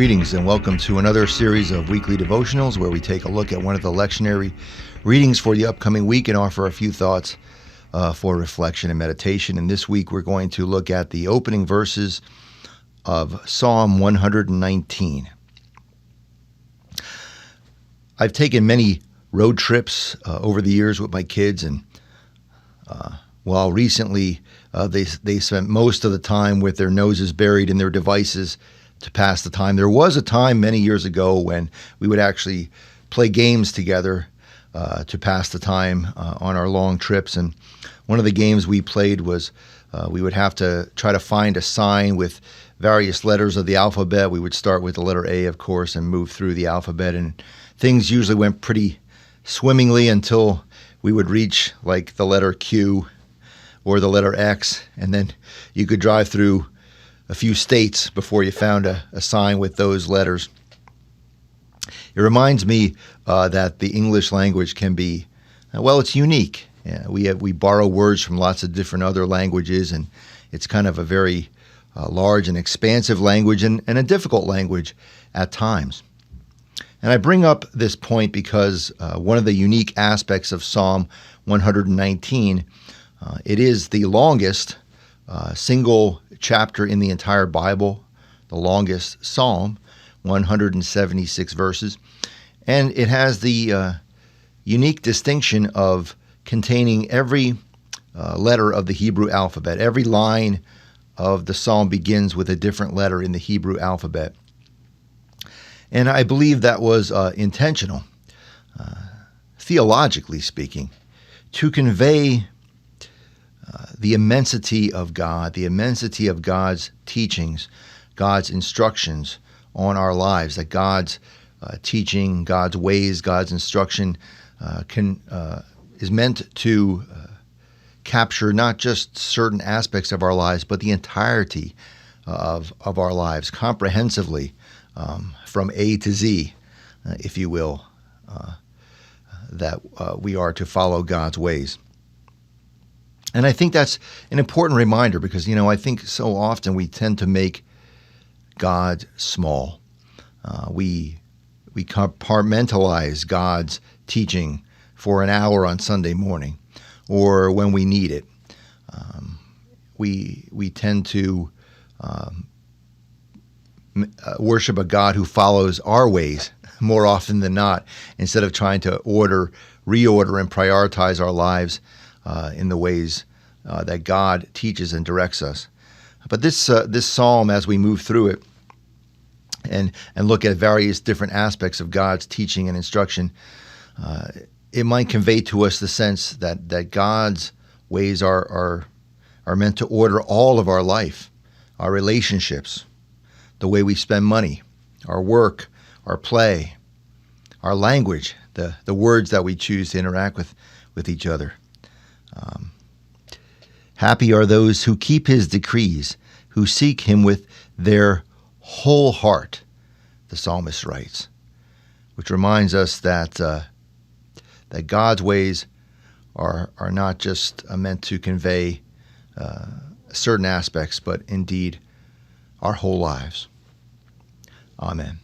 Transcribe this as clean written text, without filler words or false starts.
Greetings and welcome to another series of weekly devotionals where we take a look at one of the lectionary readings for the upcoming week and offer a few thoughts for reflection and meditation. And this week we're going to look at the opening verses of Psalm 119. I've taken many road trips over the years with my kids, and while recently they spent most of the time with their noses buried in their devices to pass the time, there was a time many years ago when we would actually play games together to pass the time on our long trips. And one of the games we played was we would have to try to find a sign with various letters of the alphabet. We would start with the letter A, of course, and move through the alphabet. And things usually went pretty swimmingly until we would reach like the letter Q or the letter X. And then you could drive through a few states before you found a sign with those letters. It reminds me that the English language can be, it's unique. We borrow words from lots of different other languages, and it's kind of a very large and expansive language and a difficult language at times. And I bring up this point because one of the unique aspects of Psalm 119, it is the longest single chapter in the entire Bible, the longest psalm, 176 verses. And it has the unique distinction of containing every letter of the Hebrew alphabet. Every line of the psalm begins with a different letter in the Hebrew alphabet. And I believe that was intentional, theologically speaking, to convey the immensity of God, the immensity of God's teachings, God's instructions on our lives, that God's teaching, God's ways, God's instruction is meant to capture not just certain aspects of our lives, but the entirety of our lives, comprehensively, from A to Z, if you will, that we are to follow God's ways. And I think that's an important reminder because, I think so often we tend to make God small. We compartmentalize God's teaching for an hour on Sunday morning or when we need it. We tend to worship a God who follows our ways more often than not, instead of trying to reorder and prioritize our lives in the ways that God teaches and directs us. But this psalm, as we move through it and look at various different aspects of God's teaching and instruction, it might convey to us the sense that God's ways are meant to order all of our life, our relationships, the way we spend money, our work, our play, our language, the words that we choose to interact with each other. Happy are those who keep his decrees, who seek him with their whole heart, the psalmist writes, which reminds us that God's ways are not just meant to convey certain aspects, but indeed our whole lives. Amen.